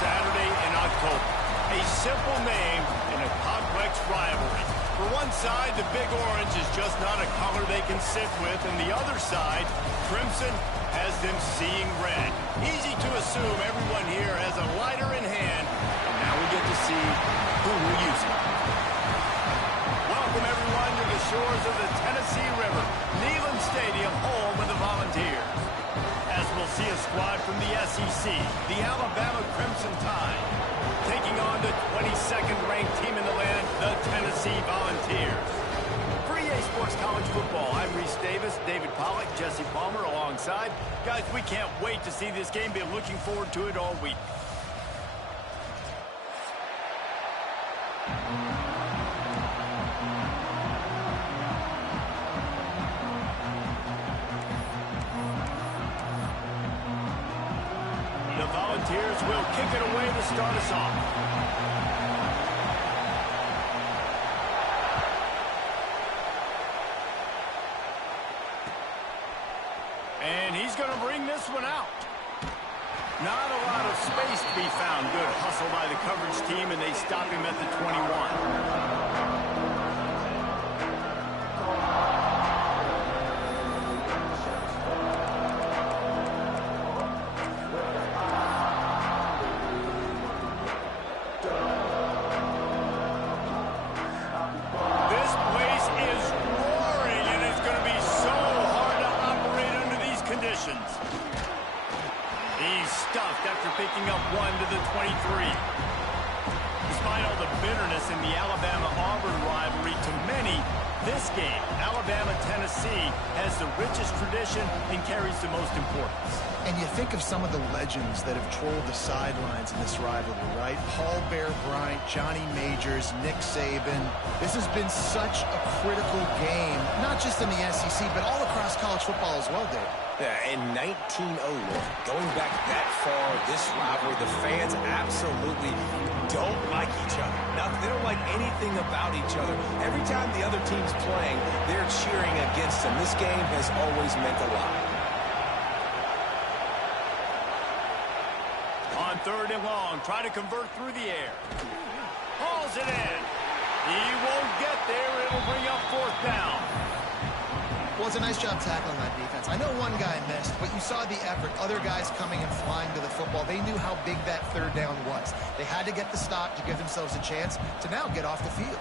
Saturday in October. A simple name in a complex rivalry. For one side, the Big Orange is just not a color they can sit with, and the other side, Crimson, has them seeing red. Easy to assume everyone here has a lighter in hand, and now we get to see who will use it. Welcome everyone to the shores of the Tennessee River, Neyland Stadium, home of the Volunteers. As we'll see a squad from the SEC, the Alabama Crimson Tide, taking on the 22nd ranked team in the land, the Tennessee Volunteers. For EA Sports College Football, I'm Reese Davis, David Pollack, Jesse Palmer alongside. Guys, we can't wait to see this game. Been looking forward to it all week. The Volunteers will kick it away to start us off. And he's going to bring this one out. Not a lot of space to be found. Good hustle by the coverage team, and they stop him at the 21. He's stuffed after picking up one to the 23. Despite all the bitterness in the Alabama-Auburn rivalry, to many, this game, Alabama-Tennessee, has the richest tradition and carries the most importance. And you think of some of the legends that have trolled the sidelines in this rivalry, right? Paul Bear Bryant, Johnny Majors, Nick Saban. This has been such a critical game, not just in the SEC, but all across college football as well, Dave. Yeah, in 1901, going back that far, this rivalry, the fans absolutely don't like each other. They don't like anything about each other. Every time the other team's playing, they're cheering against them. This game has always meant a lot. On 3rd and long, try to convert through the air. Hauls it in. He won't get there. It'll bring up 4th down. Well, it's a nice job tackling that defense. I know one guy missed, but you saw the effort. Other guys coming and flying to the football. They knew how big that 3rd down was. They had to get the stop to give themselves a chance to now get off the field.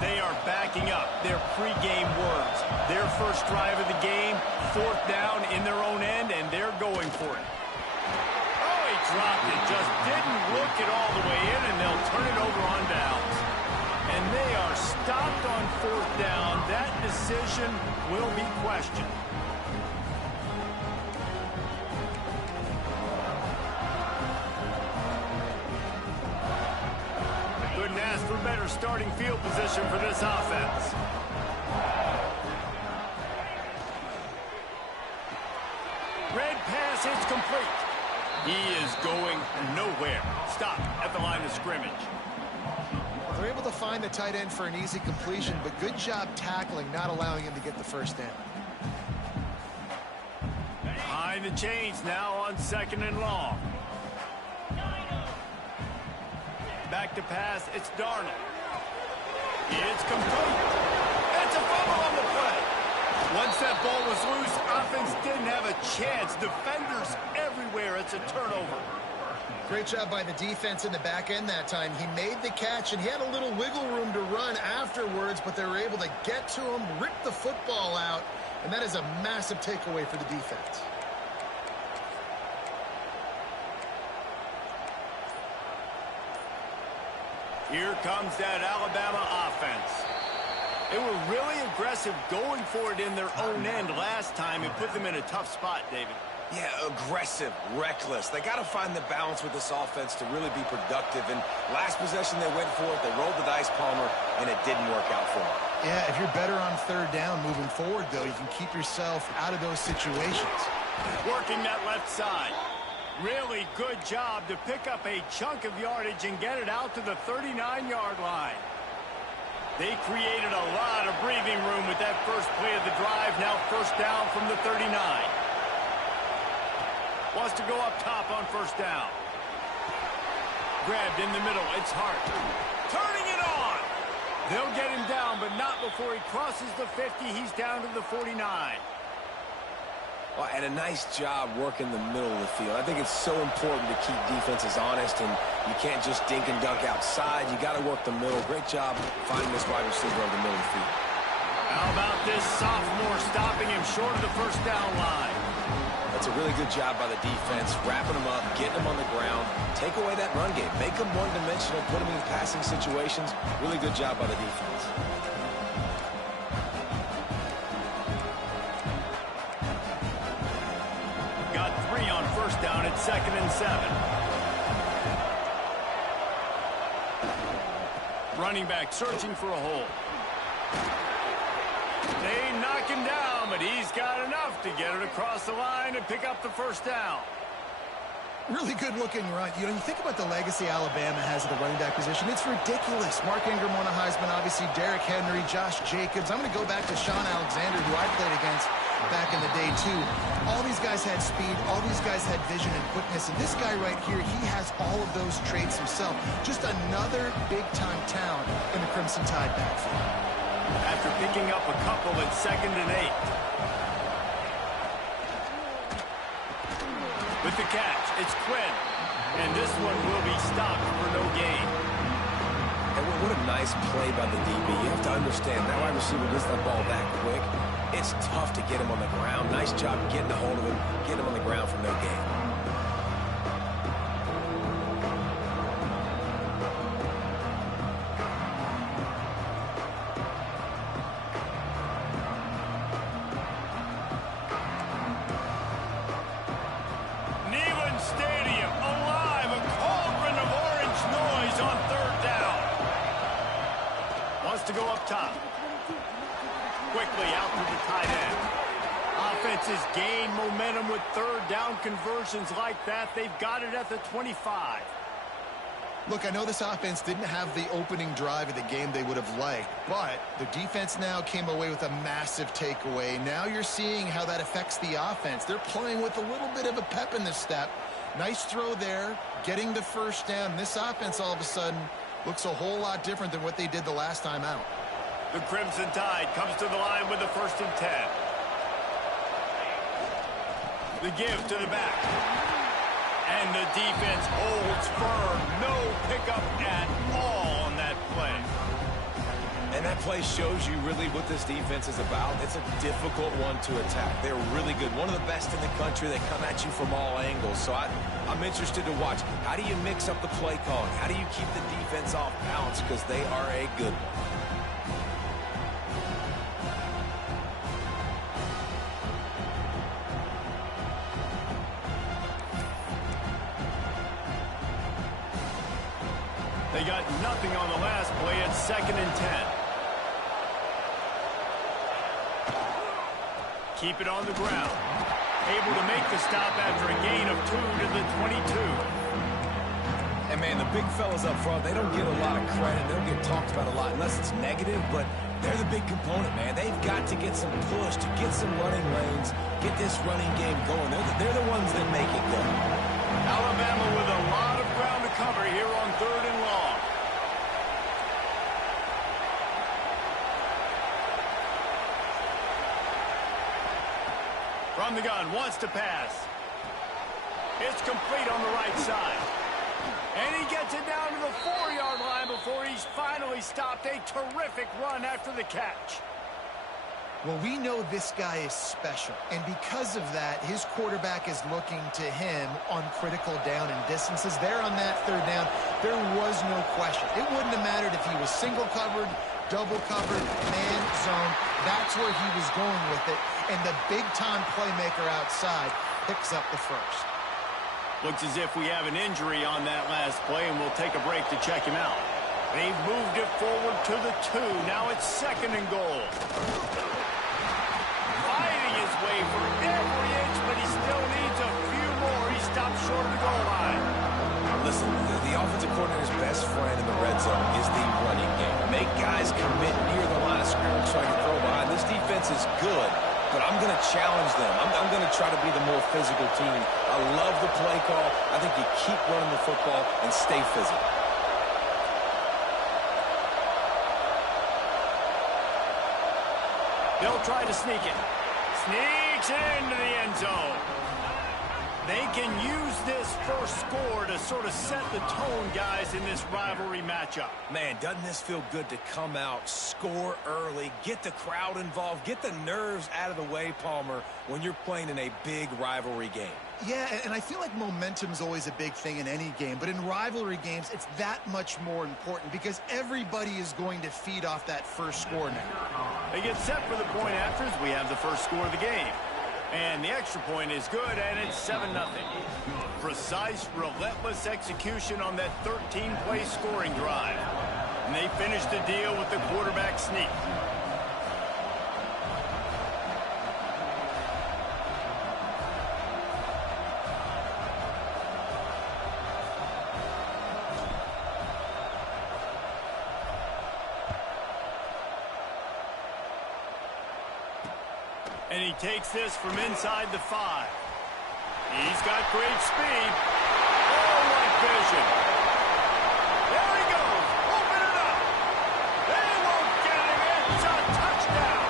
They are backing up their pregame words. Their first drive of the game, 4th down in their own end, and they're going for it. Oh, he dropped it. Just didn't look it all the way in, and they'll turn it over on downs. And they are stopped on 4th down. That decision will be questioned. Couldn't ask for better starting field position for this offense. Red pass is complete. He is going nowhere. Stop at the line of scrimmage. They're able to find the tight end for an easy completion, but good job tackling, not allowing him to get the 1st down. Behind the chains now on 2nd and long. Back to pass, it's Darnold. It's complete. It's a fumble on the play. Once that ball was loose, offense didn't have a chance. Defenders everywhere. It's a turnover. Great job by the defense in the back end that time. He made the catch, and he had a little wiggle room to run afterwards, but they were able to get to him, rip the football out, and that is a massive takeaway for the defense. Here comes that Alabama offense. They were really aggressive going for it in their own end last time. It put them in a tough spot, David. Yeah, aggressive, reckless. They got to find the balance with this offense to really be productive. And last possession, they went for it. They rolled the dice, Palmer, and it didn't work out for them. Yeah, if you're better on 3rd down moving forward, though, you can keep yourself out of those situations. Working that left side. Really good job to pick up a chunk of yardage and get it out to the 39-yard line. They created a lot of breathing room with that first play of the drive. Now first down from the 39. Wants to go up top on first down. Grabbed in the middle. It's Hart. Turning it on. They'll get him down, but not before he crosses the 50. He's down to the 49. Well, and a nice job working the middle of the field. I think it's so important to keep defenses honest, and you can't just dink and dunk outside. You got to work the middle. Great job finding this wide receiver over the middle of the field. How about this sophomore stopping him short of the first down line? That's a really good job by the defense, wrapping them up, getting them on the ground, take away that run game, make them one-dimensional, put them in passing situations. Really good job by the defense. Got 3 on first down at 2nd and 7. Running back searching for a hole. They knock him down, but he's got enough to get it across the line and pick up the first down. Really good-looking run. You know, you think about the legacy Alabama has at the running back position. It's ridiculous. Mark Ingram won a Heisman, obviously Derrick Henry, Josh Jacobs. I'm going to go back to Sean Alexander, who I played against back in the day, too. All these guys had speed. All these guys had vision and quickness. And this guy right here, he has all of those traits himself. Just another big-time talent in the Crimson Tide backfield. After picking up a couple at 2nd and 8. With the catch, it's Quinn. And this one will be stopped for no gain. And what a nice play by the DB. You have to understand, that wide receiver gets that ball that quick. It's tough to get him on the ground. Nice job getting a hold of him, getting him on the ground for no gain. To go up top. Quickly out to the tight end. Offenses gain momentum with third down conversions like that. They've got it at the 25. Look, I know this offense didn't have the opening drive of the game they would have liked, but the defense now came away with a massive takeaway. Now you're seeing how that affects the offense. They're playing with a little bit of a pep in the step. Nice throw there, getting the first down. This offense all of a sudden looks a whole lot different than what they did the last time out. The Crimson Tide comes to the line with the 1st and 10. The give to the back. And the defense holds firm. No pickup at all on that play. And that play shows you really what this defense is about. It's a difficult one to attack. They're really good. One of the best in the country. They come at you from all angles. So I'm interested to watch. How do you mix up the play calling? How do you keep the defense off balance? Because they are a good one. They got nothing on the last play at 2nd and 10. Keep it on the ground. Able to make the stop after a gain of 2 to the 22. And, man, the big fellas up front, they don't get a lot of credit. They don't get talked about a lot unless it's negative, but they're the big component, man. They've got to get some push, to get some running lanes, get this running game going. They're the ones that make it go. Alabama with a lot of ground to cover here on 3rd and long. From the gun, wants to pass. It's complete on the right side. And he gets it down to the 4-yard line before he's finally stopped. A terrific run after the catch. Well, we know this guy is special, and because of that, his quarterback is looking to him on critical down and distances. There on that 3rd down, there was no question. It wouldn't have mattered if he was single covered, double covered, man zone. That's where he was going with it, and the big-time playmaker outside picks up the first. Looks as if we have an injury on that last play, and we'll take a break to check him out. They've moved it forward to the 2. Now it's 2nd and goal. Fighting his way for every inch, but he still needs a few more. He stops short of the goal line. Listen, the offensive coordinator's best friend in the red zone is the running game. Make guys commit challenge them. I'm going to try to be the more physical team. I love the play call. I think you keep running the football and stay physical. They'll try to sneak it. Sneaks into the end zone. They can use this first score to sort of set the tone, guys, in this rivalry matchup. Man, doesn't this feel good to come out, score early, get the crowd involved, get the nerves out of the way, Palmer, when you're playing in a big rivalry game. Yeah, and I feel like momentum's always a big thing in any game, but in rivalry games, it's that much more important because everybody is going to feed off that first score now. They get set for the point after as we have the first score of the game. And the extra point is good, and it's 7-0. Precise, relentless execution on that 13-play scoring drive. And they finish the deal with the quarterback sneak. And he takes this from inside the 5. He's got great speed. Oh, what vision. There he goes. Open it up. They won't get him. It's a touchdown.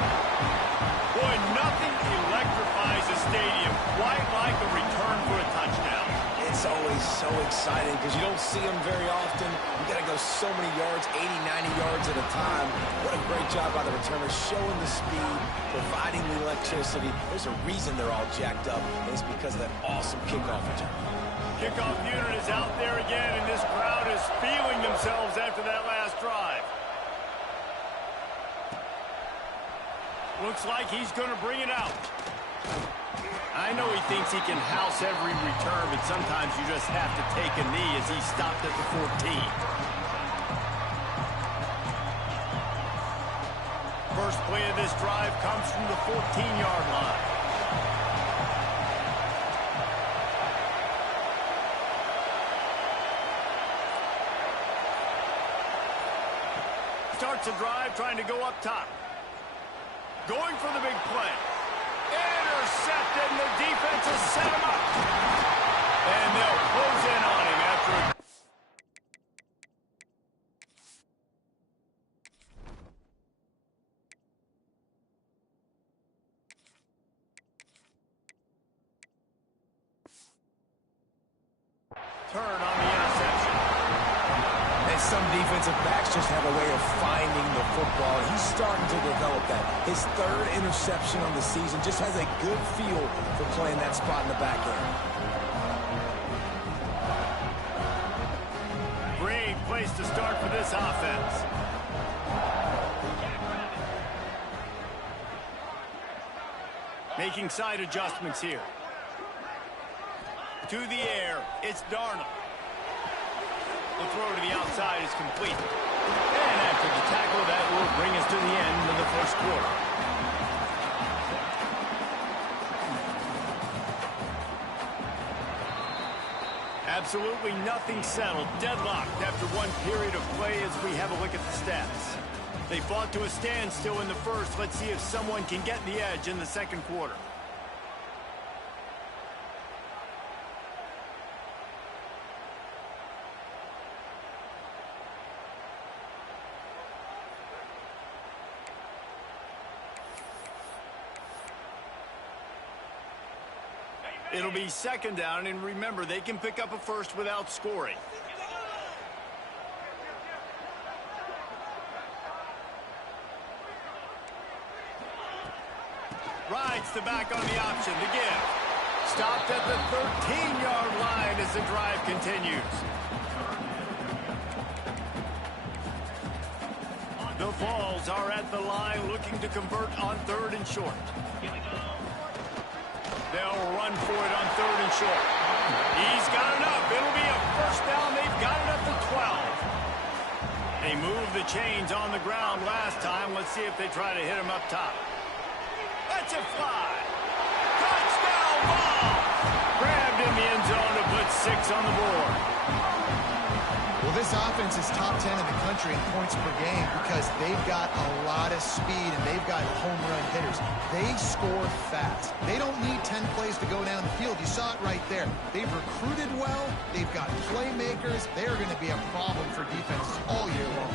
Boy, nothing electrifies a stadium quite like a return for a touchdown. It's always so exciting because you don't see them very often. You got to go so many yards, 80, 90 yards at a time. What a great job by the returner, showing the speed, providing the electricity. There's a reason they're all jacked up, and it's because of that awesome kickoff return. Kickoff unit is out there again, and this crowd is feeling themselves after that last drive. Looks like he's going to bring it out. I know he thinks he can house every return, but sometimes you just have to take a knee as he stopped at the 14. First play of this drive comes from the 14-yard line. Starts a drive trying to go up top. Going for the big play. Intercepted, and the defense has set him up. And they'll close in on him after a... turn on the interception. And some defensive backs just have a way of finding the football. He's starting to develop that. His third interception on the season, just has a good feel for playing that spot in the back end. Great place to start for this offense. Making side adjustments here. To the air, it's Darnold. The throw to the outside is complete. And after the tackle, that will bring us to the end of the first quarter. Absolutely nothing settled. Deadlocked after one period of play as we have a look at the stats. They fought to a standstill in the first. Let's see if someone can get the edge in the second quarter. It'll be second down, and remember, they can pick up a first without scoring. Rides the back on the option to give. Stopped at the 13-yard line as the drive continues. The Vols are at the line looking to convert on third and short. They'll run for it on third and short. He's got enough. It'll be a first down. They've got it up to 12. They moved the chains on the ground last time. Let's see if they try to hit him up top. Let's it fly. Touchdown ball. Grabbed in the end zone to put 6 on the board. Well, this offense is top 10 in the country in points per game because they've got a lot of speed and they've got home run hitters. They score fast. They don't need 10 plays to go down the field. You saw it right there. They've recruited well. They've got playmakers. They're going to be a problem for defenses all year long.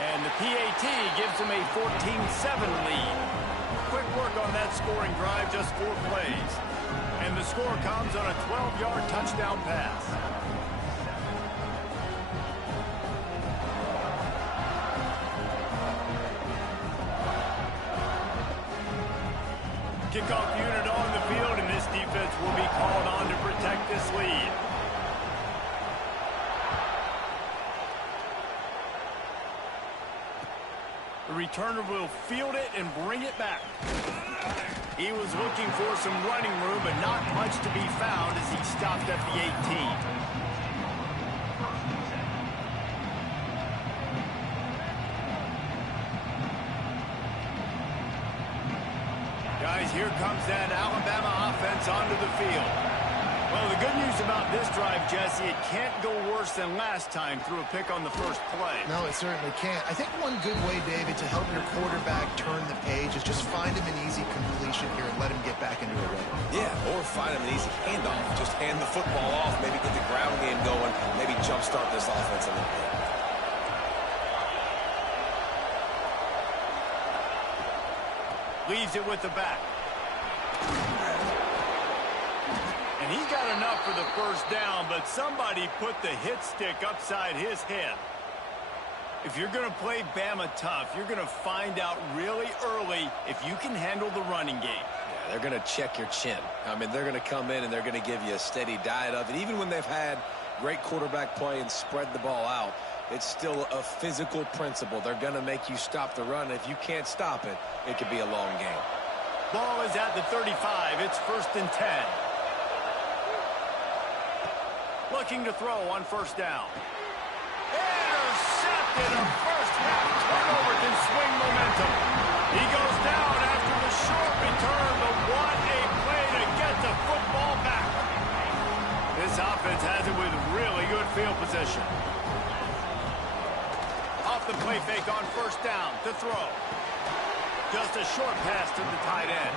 And the PAT gives them a 14-7 lead. Quick work on that scoring drive, just 4 plays. And the score comes on a 12-yard touchdown pass. Kickoff unit on the field, and this defense will be called on to protect this lead. The returner will field it and bring it back. He was looking for some running room, but not much to be found as he stopped at the 18. Guys, here comes that Alabama offense onto the field. Well, the good news about this drive, Jesse, it can't go worse than last time through a pick on the first play. No, it certainly can't. I think one good way, David, to help your quarterback turn the page is just find him an easy completion here and let him get back into a rhythm. Yeah, or find him an easy handoff. Just hand the football off, maybe get the ground game going, maybe jumpstart this offense a little bit. Leaves it with the back. And he got enough for the first down, but somebody put the hit stick upside his head. If you're going to play Bama tough, you're going to find out really early if you can handle the running game. Yeah, they're going to check your chin. I mean, they're going to come in and they're going to give you a steady diet of it. Even when they've had great quarterback play and spread the ball out, it's still a physical principle. They're going to make you stop the run. If you can't stop it, it could be a long game. Ball is at the 35. It's 1st and 10. Looking to throw on first down. Intercepted. A first half turnover can swing momentum. He goes down after the short return, but what a play to get the football back. This offense has it with really good field position. Off the play fake on first down to throw. Just a short pass to the tight end.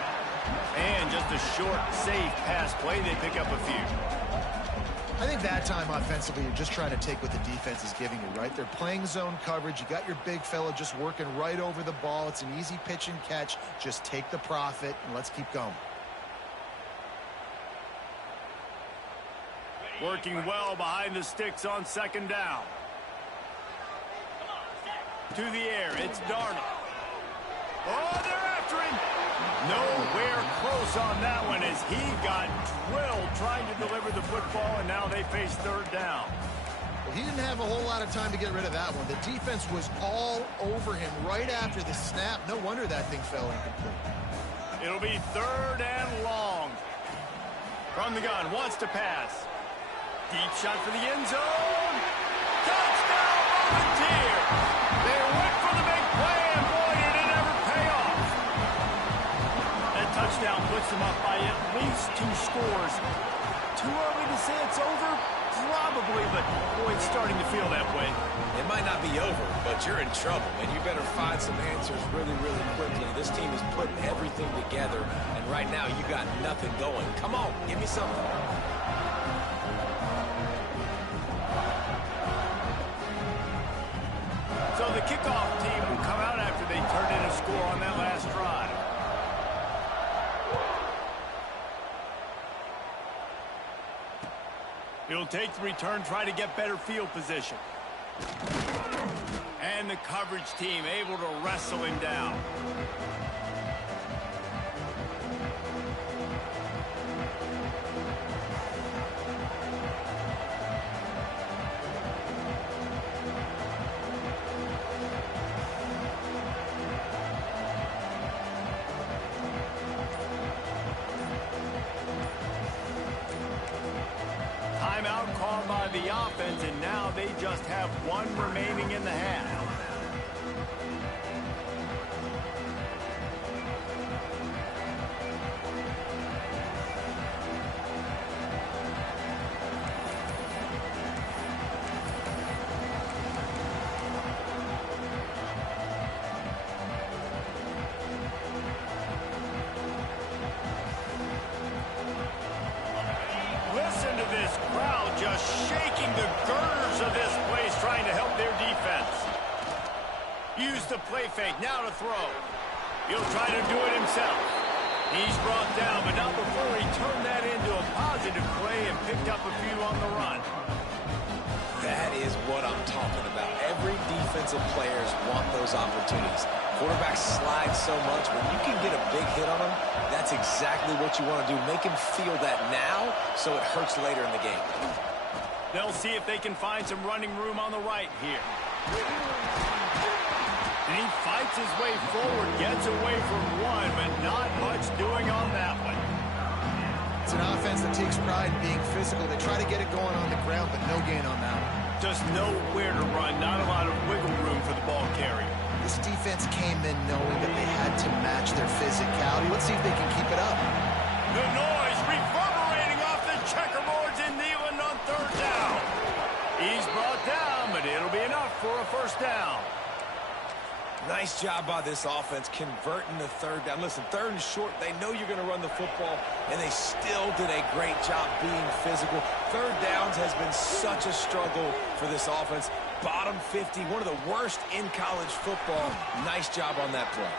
And just a short, safe pass play. They pick up a few. I think that time offensively, you're just trying to take what the defense is giving you, right? They're playing zone coverage. You got your big fella just working right over the ball. It's an easy pitch and catch. Just take the profit, and let's keep going. Working well behind the sticks on second down. To the air, it's Darnold. Oh, they're after him. Nowhere close on that one as he got drilled trying to deliver the football, and now they face third down. Well, he didn't have a whole lot of time to get rid of that one. The defense was all over him right after the snap. No wonder that thing fell incomplete. It'll be 3rd and long. From the gun, wants to pass. Deep shot for the end zone. Touchdown, Volunteer. They went for the big play, and boy, did it ever pay off. That touchdown puts them up by at least 2 scores. Too early to say it's over? Probably, but boy, it's starting to feel that way. It might not be over, but you're in trouble, and you better find some answers really, really quickly. This team is putting everything together, and right now you got nothing going. Come on, give me something. So the kickoff team will come out after they turned in a score on that last drive. He'll take the return, try to get better field position. And the coverage team able to wrestle him down. Timeout called by the offense, and now they just have 1 remaining in the half. Use the play fake, now to throw. He'll try to do it himself. He's brought down, but not before he turned that into a positive play and picked up a few on the run. That is what I'm talking about. Every defensive players want those opportunities. Quarterbacks slide so much. When you can get a big hit on them, that's exactly what you want to do. Make him feel that now so it hurts later in the game. They'll see if they can find some running room on the right here. And he fights his way forward, gets away from one, but not much doing on that one. It's an offense that takes pride in being physical. They try to get it going on the ground, but no gain on that one. Just nowhere to run, not a lot of wiggle room for the ball carrier. This defense came in knowing that they had to match their physicality. Let's see if they can keep it up. The noise reverberating off the checkerboards in Neyland on third down. He's brought down, but it'll be enough for a first down. Nice job by this offense converting the third down. Listen, third and short, they know you're going to run the football, and they still did a great job being physical. Third downs has been such a struggle for this offense. Bottom 50, one of the worst in college football. Nice job on that play.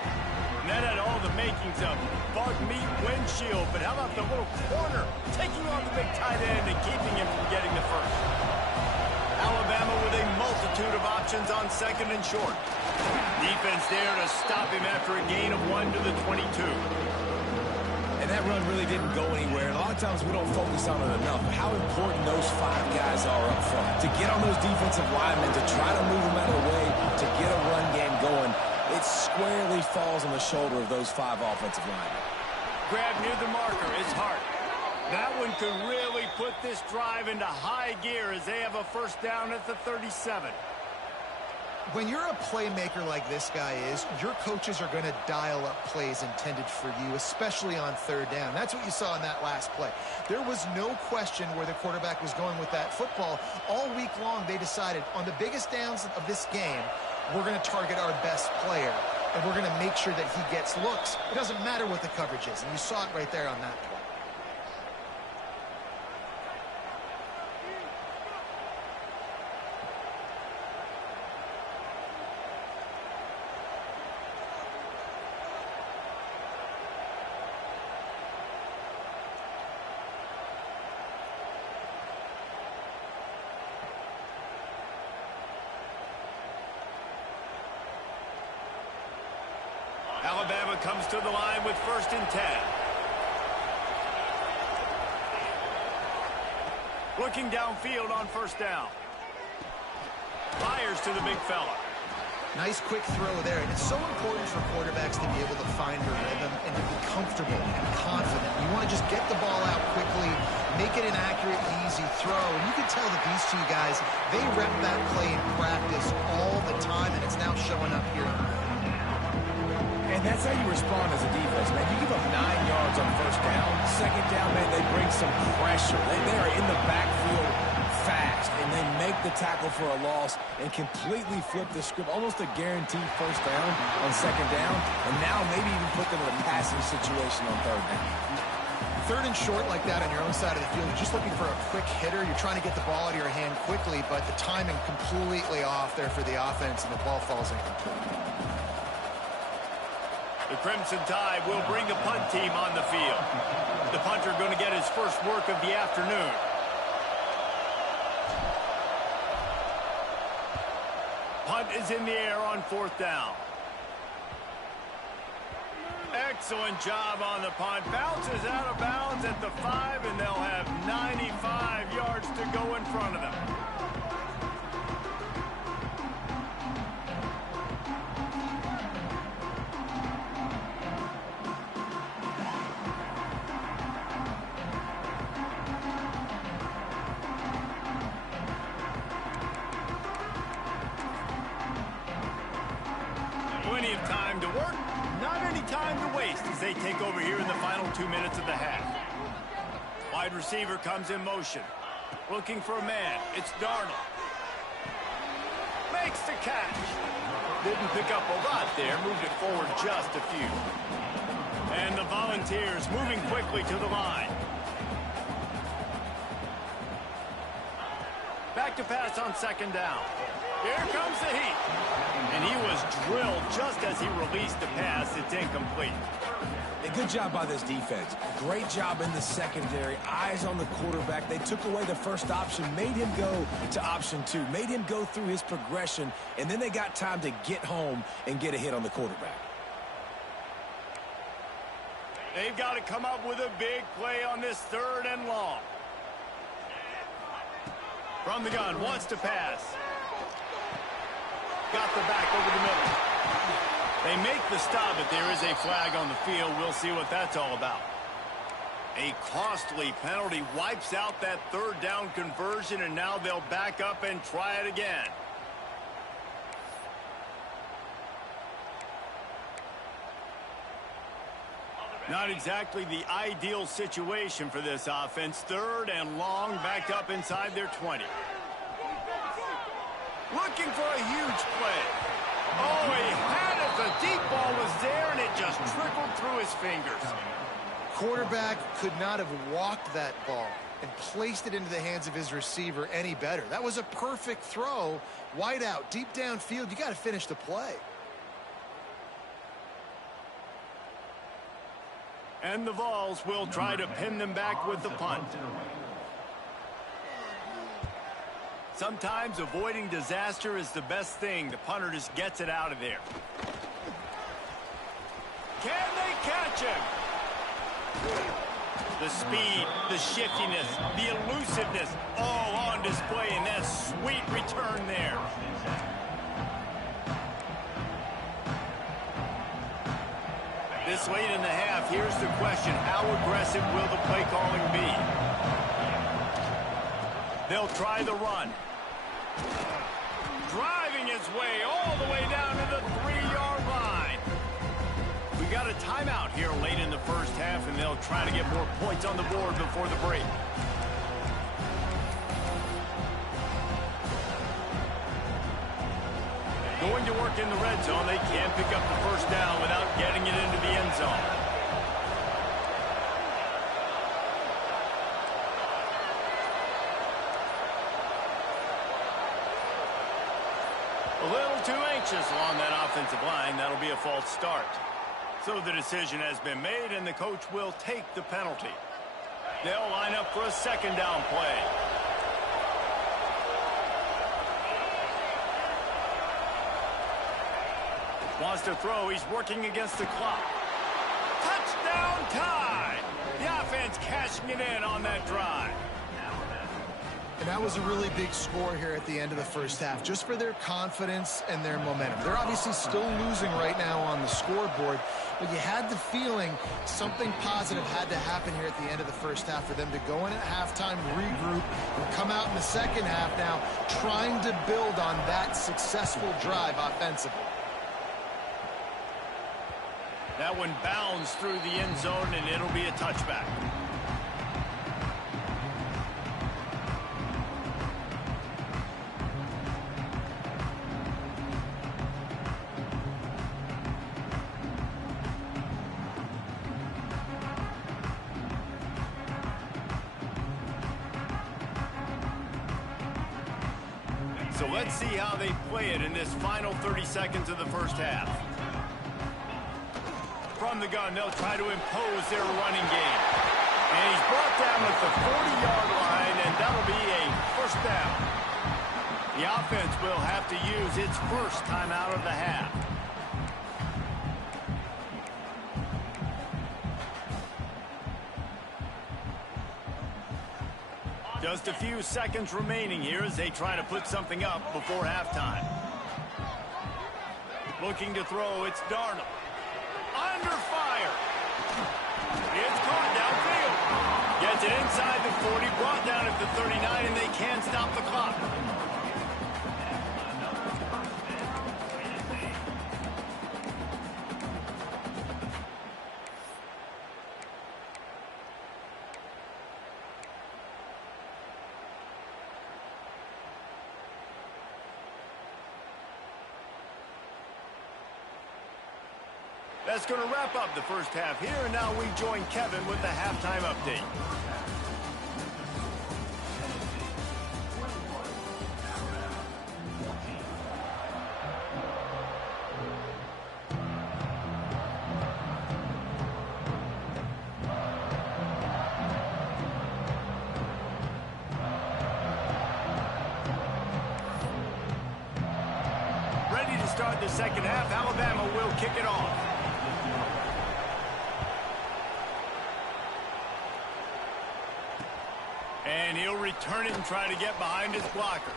And that had all the makings of bug meat windshield, but how about the little corner taking on the big tight end and keeping him from getting the first? Alabama with a multitude of options on second and short. Defense there to stop him after a gain of 1 to the 22. And that run really didn't go anywhere. And a lot of times we don't focus on it enough. How important those 5 guys are up front. To get on those defensive linemen, to try to move them out of the way, to get a run game going, it squarely falls on the shoulder of those 5 offensive linemen. Grab near the marker is Hart. That one could really put this drive into high gear as they have a first down at the 37. When you're a playmaker like this guy is, your coaches are going to dial up plays intended for you, especially on third down. That's what you saw in that last play. There was no question where the quarterback was going with that football. All week long, they decided on the biggest downs of this game, we're going to target our best player, and we're going to make sure that he gets looks. It doesn't matter what the coverage is, and you saw it right there on that play. Alabama comes to the line with 1st and 10. Looking downfield on first down. Fires to the big fella. Nice quick throw there, and it's so important for quarterbacks to be able to find their rhythm and to be comfortable and confident. You want to just get the ball out quickly, make it an accurate, easy throw, and you can tell that these 2 guys, they rep that play in practice all the time, and it's now showing up here. And that's how you respond as a defense, man. You give up 9 yards on first down. Second down, man, they bring some pressure. They are in the backfield fast, and they make the tackle for a loss and completely flip the script. Almost a guaranteed first down on second down, and now maybe even put them in a passing situation on third down. Third and short like that on your own side of the field, you're just looking for a quick hitter. You're trying to get the ball out of your hand quickly, but the timing completely off there for the offense, and the ball falls incomplete. The Crimson Tide will bring the punt team on the field. The punter going to get his first work of the afternoon. Punt is in the air on 4th down. Excellent job on the punt. Bounces out of bounds at the 5, and they'll have 95 yards to go in front of them. Plenty of time to work, not any time to waste as they take over here in the final 2 minutes of the half. Wide receiver comes in motion. Looking for a man. It's Darnold. Makes the catch. Didn't pick up a lot there. Moved it forward just a few. And the Volunteers moving quickly to the line. Back to pass on second down. Here comes the heat. And he was drilled just as he released the pass. It's incomplete. A good job by this defense. Great job in the secondary. Eyes on the quarterback. They took away the first option, made him go to option 2, made him go through his progression, and then they got time to get home and get a hit on the quarterback. They've got to come up with a big play on this 3rd and long. From the gun, wants to pass. Got the back over the middle. They make the stop, but there is a flag on the field. We'll see what that's all about. A costly penalty wipes out that 3rd down conversion, and now they'll back up and try it again. Not exactly the ideal situation for this offense. 3rd and long, backed up inside their 20. Looking for a huge play. Oh, he had it. The deep ball was there, and it just trickled through his fingers. Quarterback could not have walked that ball and placed it into the hands of his receiver any better. That was a perfect throw. Wide out, deep downfield. You got to finish the play. And the Vols will try to pin them back with the punt. Sometimes avoiding disaster is the best thing. The punter just gets it out of there. Can they catch him? The speed, the shiftiness, the elusiveness, all on display in that sweet return there. This late in the half, here's the question. How aggressive will the play calling be? They'll try the run. Driving his way all the way down to the 3-yard line. We got a timeout here late in the first half, and they'll try to get more points on the board before the break. Going to work in the red zone. They can't pick up the first down without getting it into the end zone. A little too anxious along that offensive line. That'll be a false start. So the decision has been made, and the coach will take the penalty. They'll line up for a 2nd down play. Wants to throw. He's working against the clock. Touchdown tie! The offense cashing it in on that drive. And that was a really big score here at the end of the first half, just for their confidence and their momentum. They're obviously still losing right now on the scoreboard, but you had the feeling something positive had to happen here at the end of the first half for them to go in at halftime, regroup, and come out in the second half now trying to build on that successful drive offensively. That one bounds through the end zone, and it'll be a touchback. So let's see how they play it in this final 30 seconds of the first half. From the gun, they'll try to impose their running game. And he's brought down at the 40-yard line, and that'll be a first down. The offense will have to use its first timeout of the half. Just a few seconds remaining here as they try to put something up before halftime. Looking to throw, it's Darnold. Under fire. It's caught downfield. Gets it inside the 40, brought down at the 39, and they can't stop the clock. That's going to wrap up the first half here, and now we join Kevin with the halftime update. to start the second half. Alabama will kick it off. And he'll return it and try to get behind his blocker.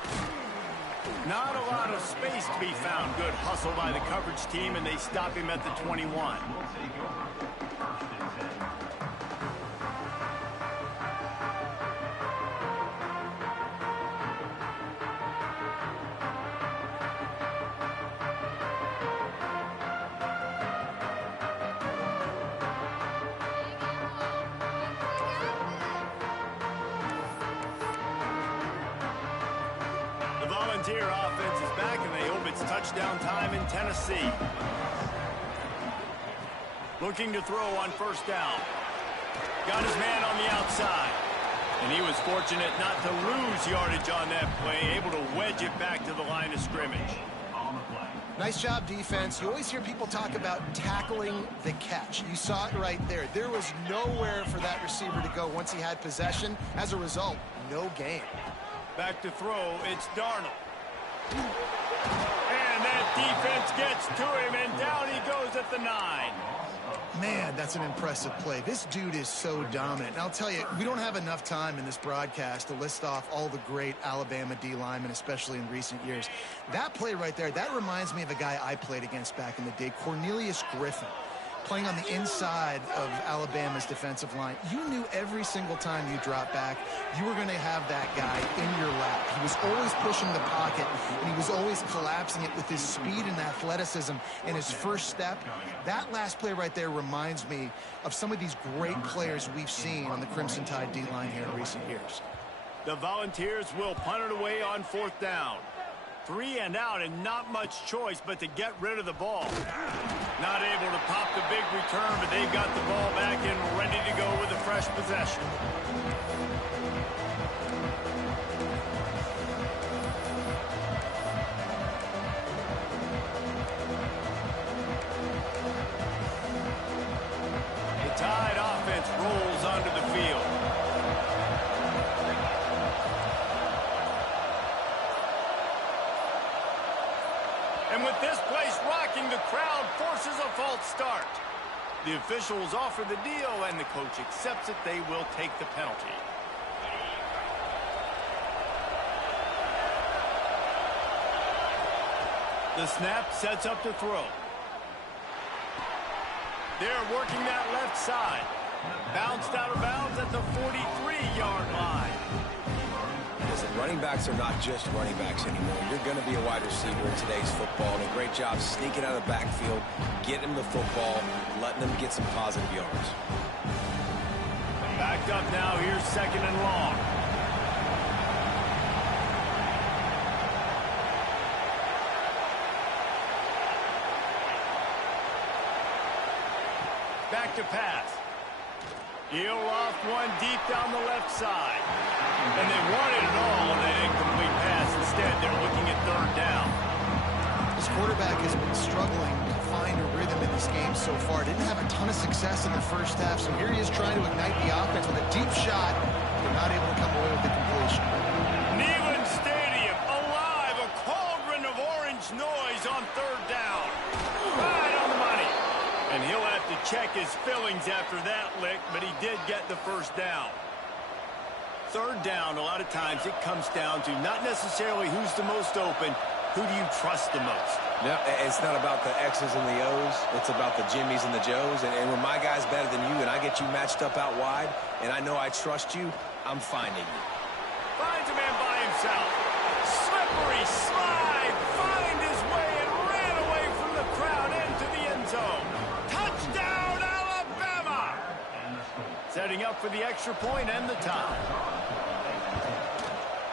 Not a lot of space to be found. Good hustle by the coverage team, and they stop him at the 21. Volunteer offense is back, and they hope it's touchdown time in Tennessee. Looking to throw on first down. Got his man on the outside. And he was fortunate not to lose yardage on that play, able to wedge it back to the line of scrimmage. Nice job, defense. You always hear people talk about tackling the catch. You saw it right there. There was nowhere for that receiver to go once he had possession. As a result, no gain. Back to throw, it's Darnold. And that defense gets to him, and down he goes at the 9. Man, that's an impressive play. This dude is so dominant. And I'll tell you, we don't have enough time in this broadcast to list off all the great Alabama D linemen, especially in recent years. That play right there, that reminds me of a guy I played against back in the day, Cornelius Griffin. Playing on the inside of Alabama's defensive line. You knew every single time you dropped back, you were going to have that guy in your lap. He was always pushing the pocket, and he was always collapsing it with his speed and athleticism and his first step. That last play right there reminds me of some of these great players we've seen on the Crimson Tide D-line here in recent years. The Volunteers will punt it away on fourth down. 3 and out, and not much choice but to get rid of the ball. Not able to pop the big return, but they've got the ball back and ready to go with a fresh possession. The Tide offense rolls onto the field. And with this place rocking, the crowd forces a false start. The officials offer the deal, and the coach accepts it. They will take the penalty. The snap sets up to throw. They're working that left side. Bounced out of bounds at the 43-yard line. Listen, running backs are not just running backs anymore. You're going to be a wide receiver in today's football, and a great job sneaking out of the backfield, getting them the football, letting them get some positive yards. Backed up now. Here's second and long. Back to pass. He'll loft one deep down the left side. And they wanted it all on that incomplete pass. Instead, they're looking at third down. This quarterback has been struggling to find a rhythm in this game so far. Didn't have a ton of success in the first half, so here he is trying to ignite the offense with a deep shot, but not able to come away with the completion. Neyland Stadium, alive, a cauldron of orange noise on third down. Right on the money. And he'll have to check his fillings after that lick, but he did get the first down. Third down, a lot of times it comes down to not necessarily who's the most open, who do you trust the most? No, it's not about the X's and the O's. It's about the Jimmies and the Joes. And when my guy's better than you and I get you matched up out wide, and I know I trust you, I'm finding you. Finds a man by himself. Slippery slide. Find his way and ran away from the crowd into the end zone. Touchdown, Alabama! Setting up for the extra point and the tie.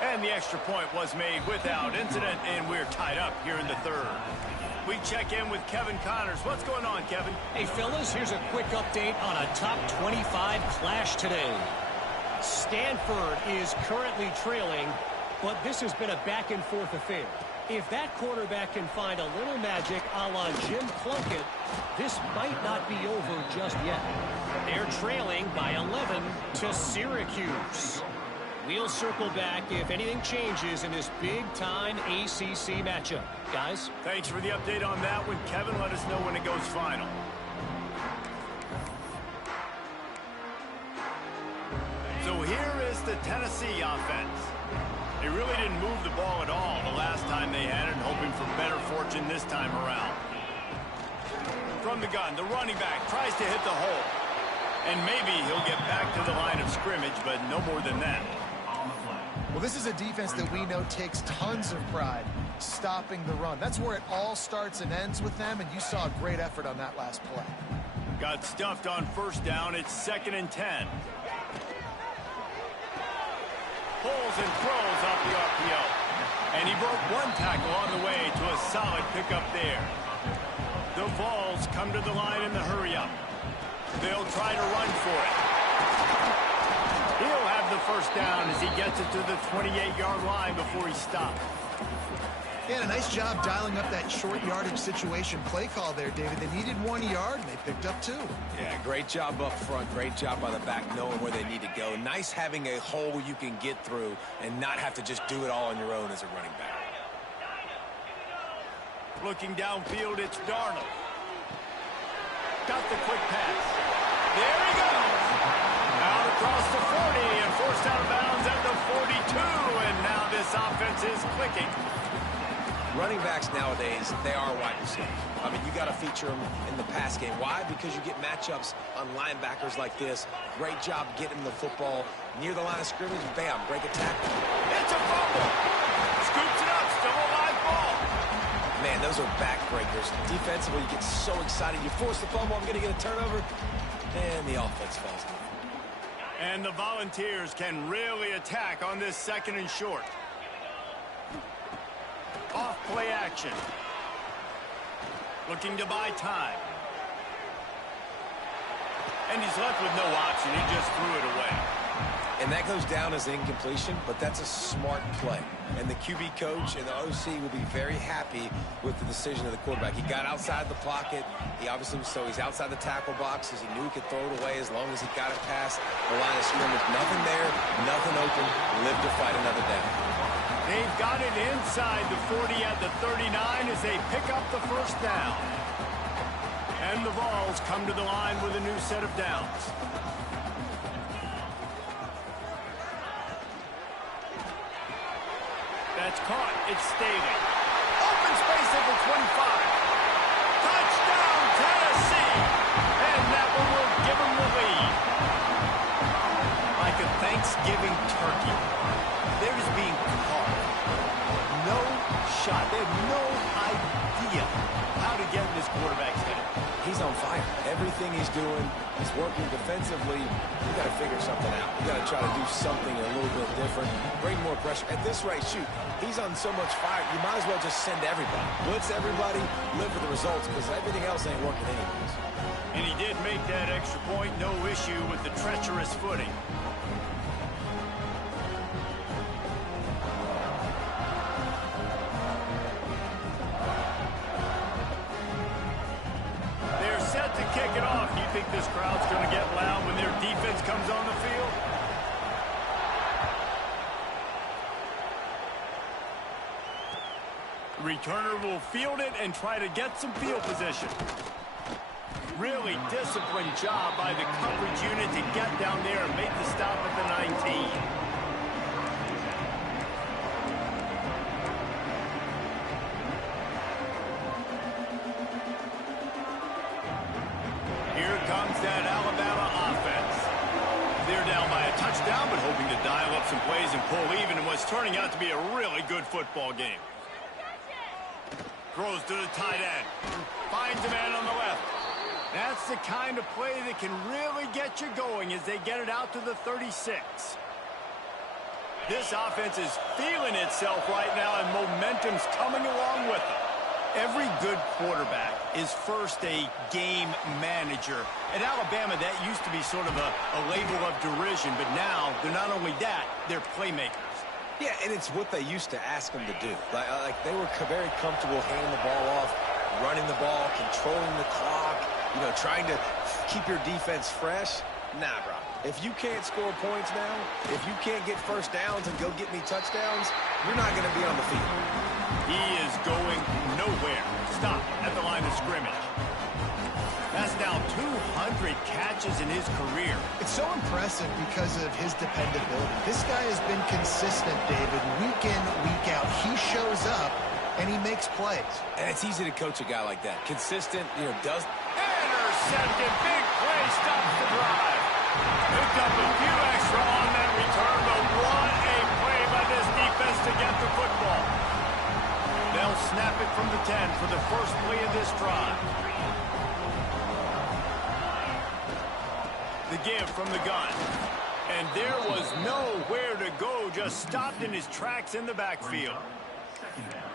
And the extra point was made without incident, and we're tied up here in the third. We check in with Kevin Connors. What's going on, Kevin? Hey, fellas, here's a quick update on a top 25 clash today. Stanford is currently trailing, but this has been a back-and-forth affair. If that quarterback can find a little magic a la Jim Plunkett, this might not be over just yet. They're trailing by 11 to Syracuse. We'll circle back if anything changes in this big-time ACC matchup. Guys? Thanks for the update on that one, Kevin. Let us know when it goes final. So here is the Tennessee offense. They really didn't move the ball at all the last time they had it, hoping for better fortune this time around. From the gun, the running back tries to hit the hole. And maybe he'll get back to the line of scrimmage, but no more than that. Well, this is a defense that we know takes tons of pride stopping the run. That's where it all starts and ends with them, and you saw a great effort on that last play. Got stuffed on first down. It's 2nd and 10. Pulls and throws off the RPO. And he broke one tackle on the way to a solid pickup there. The Vols come to the line in the hurry-up. They'll try to run for it. He'll have the first down as he gets it to the 28-yard line before he stops. Yeah, a nice job dialing up that short yardage situation play call there, David. They needed 1 yard, and they picked up 2. Yeah, great job up front. Great job by the back knowing where they need to go. Nice having a hole you can get through and not have to just do it all on your own as a running back. Looking downfield, it's Darnold. Got the quick pass. There he goes. Out across the 40 and forced out of bounds at the 42. And now this offense is clicking. Running backs nowadays, they are wide receivers. I mean, you got to feature them in the pass game. Why? Because you get matchups on linebackers like this. Great job getting the football near the line of scrimmage. Bam, break a tackle. It's a fumble. Scoops it up. Still a live ball. Man, those are backbreakers. Defensively, you get so excited. You force the fumble, I'm going to get a turnover, and the offense falls down. And the Volunteers can really attack on this 2nd and short. Off play action. Looking to buy time. And he's left with no option. He just threw it away. And that goes down as an incompletion, but that's a smart play. And the QB coach and the OC will be very happy with the decision of the quarterback. He got outside the pocket. He obviously, so he's outside the tackle boxes. He knew he could throw it away as long as he got it past the line of scrimmage. Nothing there, nothing open. Live to fight another down. They've got it inside the 40 at the 39 as they pick up the first down. And the Vols come to the line with a new set of downs. That's caught. It's Staley. Open space at the 25. Touchdown, Tennessee! And that one will give them the lead. Like a Thanksgiving turkey. They're just being caught. No shot. They have no idea how to get in this quarterback's head. He's on fire. Everything he's doing is working defensively. You got to figure something out. You got to try to do something a little bit different. Bring more pressure. At this rate, shoot, he's on so much fire, you might as well just send everybody. Blitz everybody, live for the results, because everything else ain't working anyways. And he did make that extra point. No issue with the treacherous footing. They're set to kick it off. Do you think this crowd's going to get loud when their defense comes on the field? Returner will field it and try to get some field position. Really disciplined job by the coverage unit to get down there and make the stop at the 19. Here comes that Alabama offense. They're down by a touchdown, but hoping to dial up some plays and pull even in what's turning out to be a really good football game. Throws to the tight end. Finds a man on the left. That's the kind of play that can really get you going as they get it out to the 36. This offense is feeling itself right now, and momentum's coming along with them. Every good quarterback is first a game manager. At Alabama, that used to be sort of a label of derision, but now they're not only that, they're playmakers. Yeah, and it's what they used to ask them to do. Like they were very comfortable handing the ball off, running the ball, controlling the clock, you know, trying to keep your defense fresh. Nah, bro. If you can't score points now, if you can't get first downs and go get me touchdowns, you're not going to be on the field. He is going nowhere. Stop at the line of scrimmage. That's now 200 catches in his career. It's so impressive because of his dependability. This guy has been consistent, David, week in, week out. He shows up, and he makes plays. And it's easy to coach a guy like that. Consistent, does... Intercepted. Big play stops the drive. Picked up a few extra on that return, but what a play by this defense to get the football. They'll snap it from the 10 for the first play of this drive. The give from the gun. And there was nowhere to go, just stopped in his tracks in the backfield.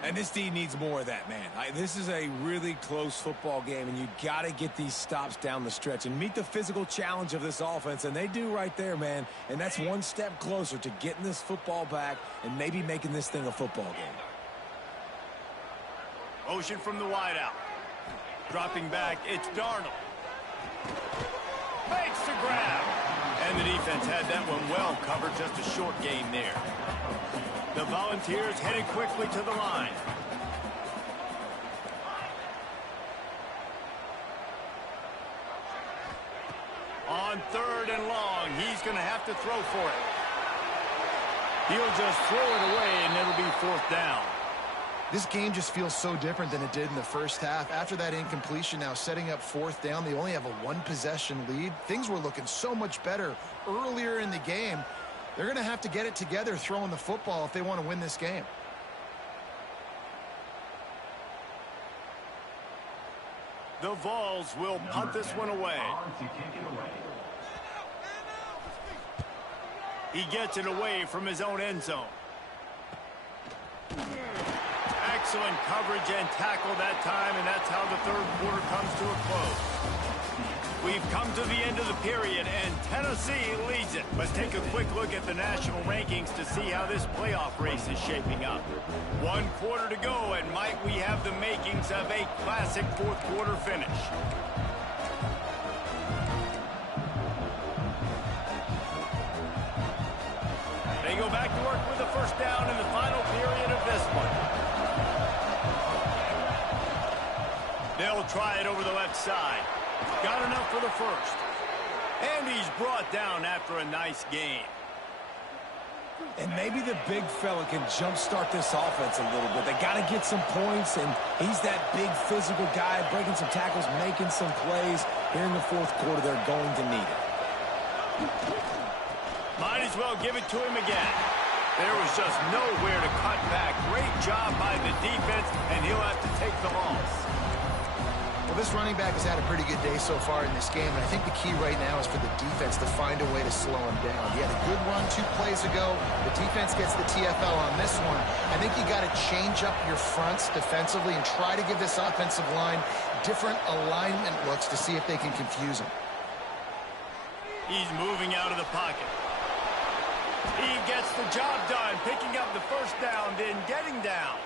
And this D needs more of that, man. This is a really close football game, and you got to get these stops down the stretch and meet the physical challenge of this offense, and they do right there, man. And that's one step closer to getting this football back and maybe making this thing a football game. Motion from the wideout. Dropping back, it's Darnold. Fakes to grab. And the defense had that one well covered, just a short gain there. The Volunteers headed quickly to the line. On 3rd and long, he's going to have to throw for it. He'll just throw it away, and it'll be 4th down. This game just feels so different than it did in the first half. After that incompletion, now setting up 4th down, they only have a 1-possession lead. Things were looking so much better earlier in the game. They're going to have to get it together throwing the football if they want to win this game. The Vols will punt this one away. He gets it away from his own end zone. Excellent coverage and tackle that time, and that's how the 3rd quarter comes to a close. We've come to the end of the period, and Tennessee leads it. Let's take a quick look at the national rankings to see how this playoff race is shaping up. 1 quarter to go, and might we have the makings of a classic 4th quarter finish. They go back to work with a 1st down in the final period of this one. They'll try it over the left side. Got enough for the 1st. And he's brought down after a nice gain. And maybe the big fella can jumpstart this offense a little bit. They got to get some points, and he's that big physical guy, breaking some tackles, making some plays. Here in the 4th quarter, they're going to need it. Might as well give it to him again. There was just nowhere to cut back. Great job by the defense, and he'll have to take the loss. Well, this running back has had a pretty good day so far in this game, and I think the key right now is for the defense to find a way to slow him down. He had a good run 2 plays ago. The defense gets the TFL on this one. I think you got to change up your fronts defensively and try to give this offensive line different alignment looks to see if they can confuse him. He's moving out of the pocket. He gets the job done, picking up the 1st down, then getting down.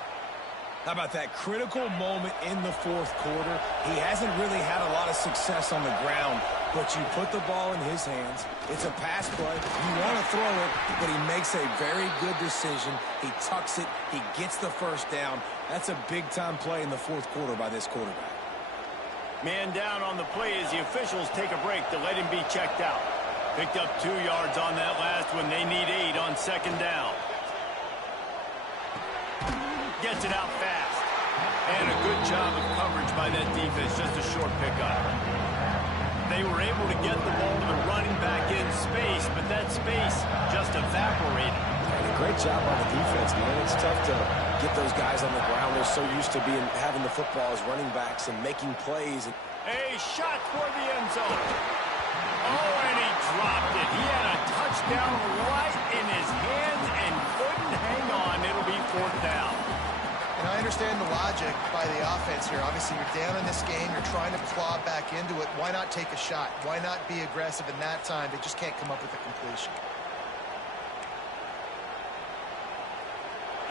How about that critical moment in the 4th quarter? He hasn't really had a lot of success on the ground, but you put the ball in his hands. It's a pass play. You want to throw it, but he makes a very good decision. He tucks it. He gets the 1st down. That's a big-time play in the 4th quarter by this quarterback. Man down on the play as the officials take a break to let him be checked out. Picked up 2 yards on that last one. They need 8 on 2nd down. Gets it out fast. And a good job of coverage by that defense. Just a short pickup. They were able to get the ball to the running back in space, but that space just evaporated. And a great job on the defense, man. It's tough to get those guys on the ground. They're so used to having the football as running backs and making plays. A shot toward the end zone. Oh, and he dropped it. He had a touchdown right in his hands and couldn't hang on. It'll be 4th down. And I understand the logic by the offense here. Obviously, you're down in this game. You're trying to claw back into it. Why not take a shot? Why not be aggressive in that time? They just can't come up with a completion.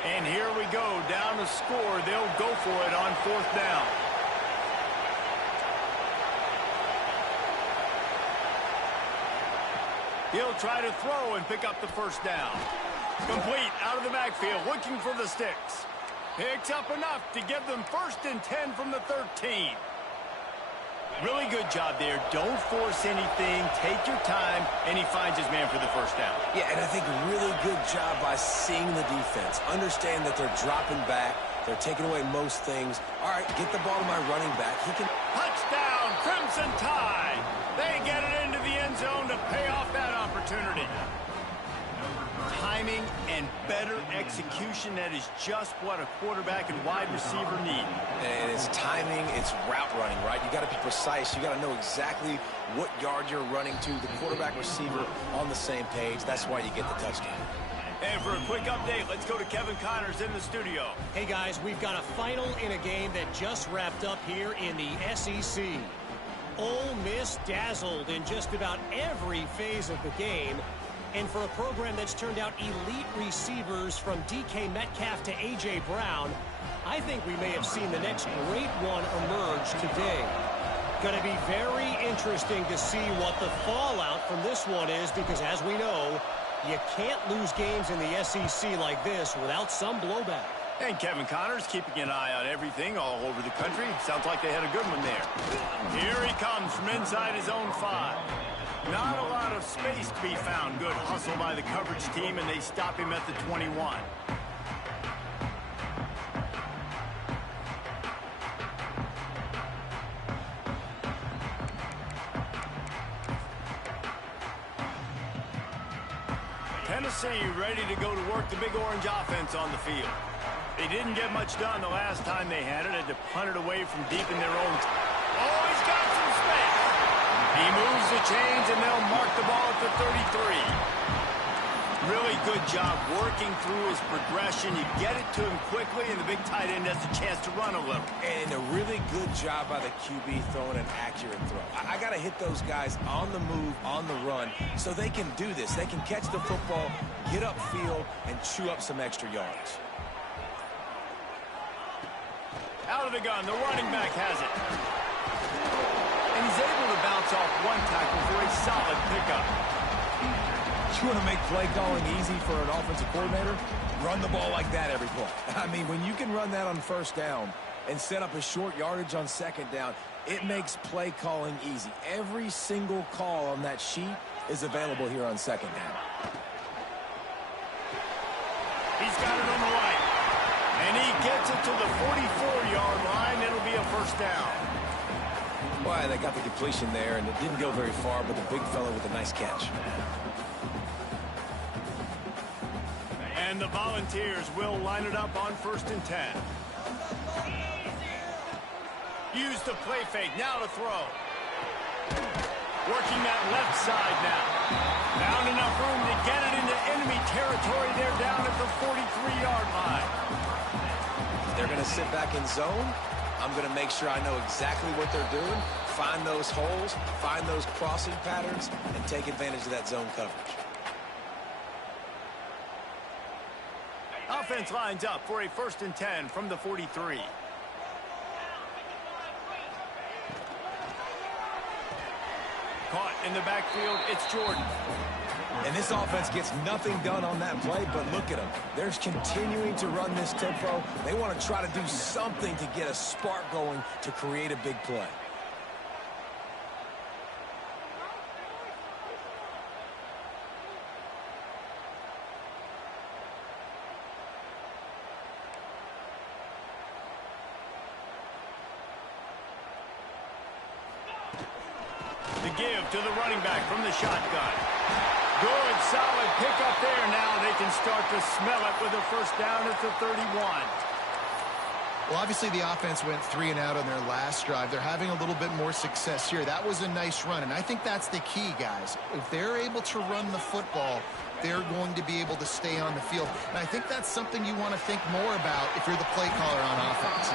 And here we go. Down to score. They'll go for it on 4th down. He'll try to throw and pick up the first down. Complete out of the backfield, looking for the sticks. Picks up enough to give them 1st and 10 from the 13. Really good job there. Don't force anything. Take your time, and he finds his man for the first down. Yeah, and I think really good job by seeing the defense. Understand that they're dropping back. They're taking away most things. All right, get the ball to my running back. He can... Touchdown, Crimson Tide. They get it into the end zone to pay off that opportunity. Timing and better execution, that is just what a quarterback and wide receiver need. And it's timing, it's route running, right? You got to be precise. You got to know exactly what yard you're running to. The quarterback receiver on the same page. That's why you get the touchdown. And for a quick update, let's go to Kevin Connors in the studio. Hey, guys, we've got a final in a game that just wrapped up here in the SEC. Ole Miss dazzled in just about every phase of the game. And for a program that's turned out elite receivers from DK Metcalf to A.J. Brown, I think we may have seen the next great one emerge today. Going to be very interesting to see what the fallout from this one is, because as we know, you can't lose games in the SEC like this without some blowback. And Kevin Connors keeping an eye on everything all over the country. Sounds like they had a good one there. Here he comes from inside his own 5. Not a lot of space to be found. Good hustle by the coverage team, and they stop him at the 21. Tennessee ready to go to work the Big Orange offense on the field. They didn't get much done the last time they had to punt it away from deep in their own. Oh, he's got some space. He moves the chains, and they'll mark the ball at the 33. Really good job working through his progression. You get it to him quickly, and the big tight end has a chance to run a little. And a really good job by the QB throwing an accurate throw. I got to hit those guys on the move, on the run, so they can do this. They can catch the football, get upfield, and chew up some extra yards. Out of the gun, the running back has it. And he's able to bounce off one tackle for a solid pickup. You want to make play calling easy for an offensive coordinator? Run the ball like that every play. I mean, when you can run that on 1st down and set up a short yardage on 2nd down, it makes play calling easy. Every single call on that sheet is available here on 2nd down. He's got it on the right. And he gets it to the 44-yard line. It'll be a 1st down. Boy, they got the completion there, and it didn't go very far, but the big fella with a nice catch. And the Volunteers will line it up on 1st and 10. Use the play fake, now to throw. Working that left side now. Found enough room to get it into enemy territory. They're down at the 43-yard line. They're going to sit back in zone. I'm going to make sure I know exactly what they're doing, find those holes, find those crossing patterns, and take advantage of that zone coverage. Offense lines up for a 1st and 10 from the 43. Caught in the backfield, it's Jordan. And this offense gets nothing done on that play, but look at them. They're continuing to run this tempo. They want to try to do something to get a spark going to create a big play. The give to the running back from the shotgun. Good, solid pickup there. Now they can start to smell it with a 1st down at the 31. Well, obviously the offense went 3 and out on their last drive. They're having a little bit more success here. That was a nice run, and I think that's the key, guys. If they're able to run the football, they're going to be able to stay on the field. And I think that's something you want to think more about if you're the play caller on offense.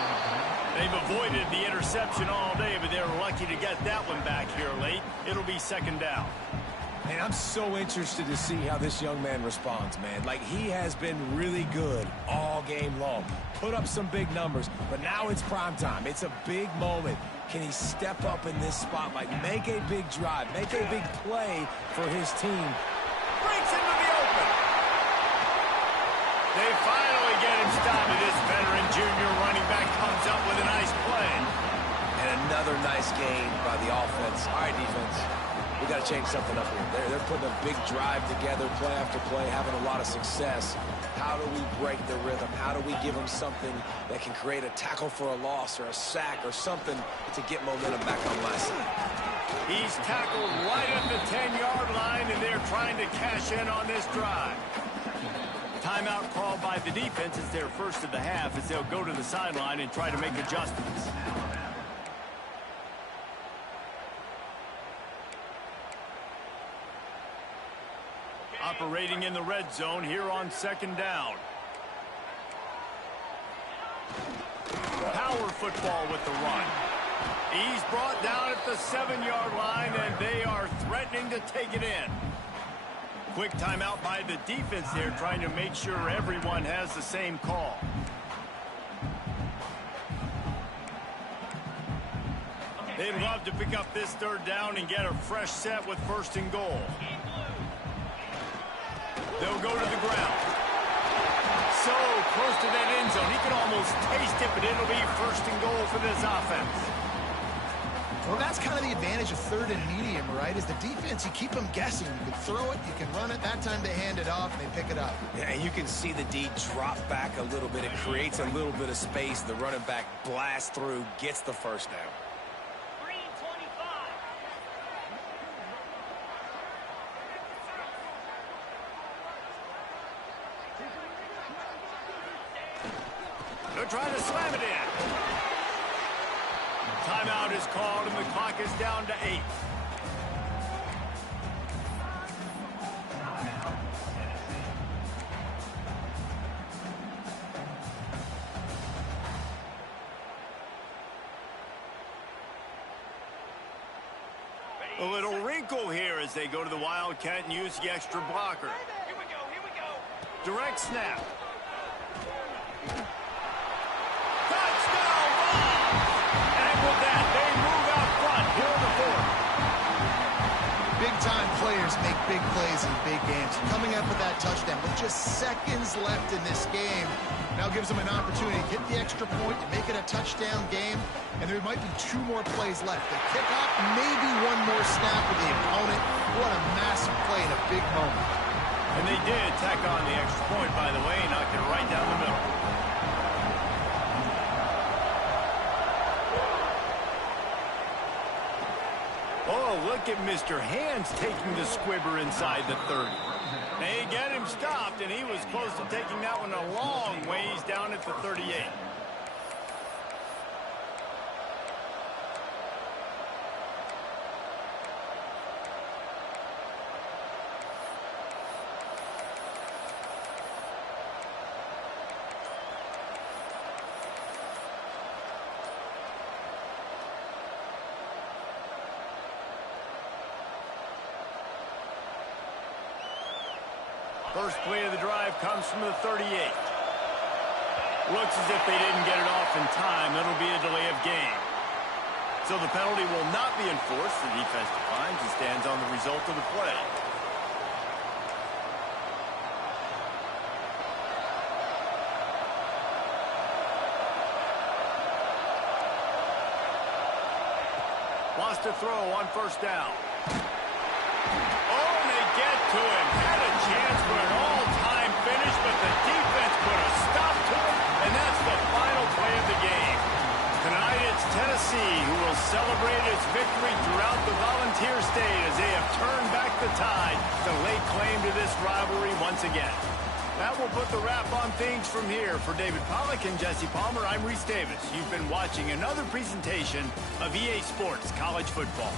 They've avoided the interception all day, but they're lucky to get that one back here late. It'll be 2nd down. And I'm so interested to see how this young man responds, man. Like, he has been really good all game long. Put up some big numbers, but now it's prime time. It's a big moment. Can he step up in this spotlight, make a big drive, make a big play for his team? Breaks into the open. They finally get him stopped. This veteran junior running back comes up with a nice play. And another nice gain by the offense. All right, defense. We got to change something up here. They're putting a big drive together, play after play, having a lot of success. How do we break the rhythm? How do we give them something that can create a tackle for a loss or a sack or something to get momentum back on my side? He's tackled right at the 10-yard line, and they're trying to cash in on this drive. Timeout called by the defense. It's their first of the half as they'll go to the sideline and try to make adjustments. Operating in the red zone here on second down. Power football with the run. He's brought down at the 7-yard line, and they are threatening to take it in. Quick timeout by the defense there, trying to make sure everyone has the same call. They'd love to pick up this third down and get a fresh set with first and goal. They'll go to the ground. So close to that end zone. He can almost taste it, but it'll be first and goal for this offense. Well, that's kind of the advantage of third and medium, right? Is the defense, you keep them guessing. You can throw it, you can run it. That time they hand it off and they pick it up. Yeah, and you can see the D drop back a little bit. It creates a little bit of space. The running back blasts through, gets the first down. They're trying to slam it in. Timeout is called, and the clock is down to 8. A little wrinkle here as they go to the Wildcat and use the extra blocker. Here we go. Direct snap. Big-time players make big plays in big games. Coming up with that touchdown with just seconds left in this game now gives them an opportunity to hit the extra point and make it a touchdown game, and there might be 2 more plays left. They kick off, maybe 1 more snap with the opponent. What a massive play in a big moment. And they did tack on the extra point, by the way, knocked it right down the middle. Oh, look at Mr. Hands taking the squibber inside the 30. They get him stopped, and he was close to taking that one a long ways down at the 38. First play of the drive comes from the 38. Looks as if they didn't get it off in time. It'll be a delay of game. So the penalty will not be enforced. The defense declines and stands on the result of the play. Wants to throw on first down. Get to him. Had a chance for an all-time finish, but the defense put a stop to it, and that's the final play of the game. Tonight it's Tennessee who will celebrate its victory throughout the Volunteer State as they have turned back the tide to lay claim to this rivalry once again. That will put the wrap on things from here. For David Pollack and Jesse Palmer, I'm Reese Davis. You've been watching another presentation of EA Sports College Football.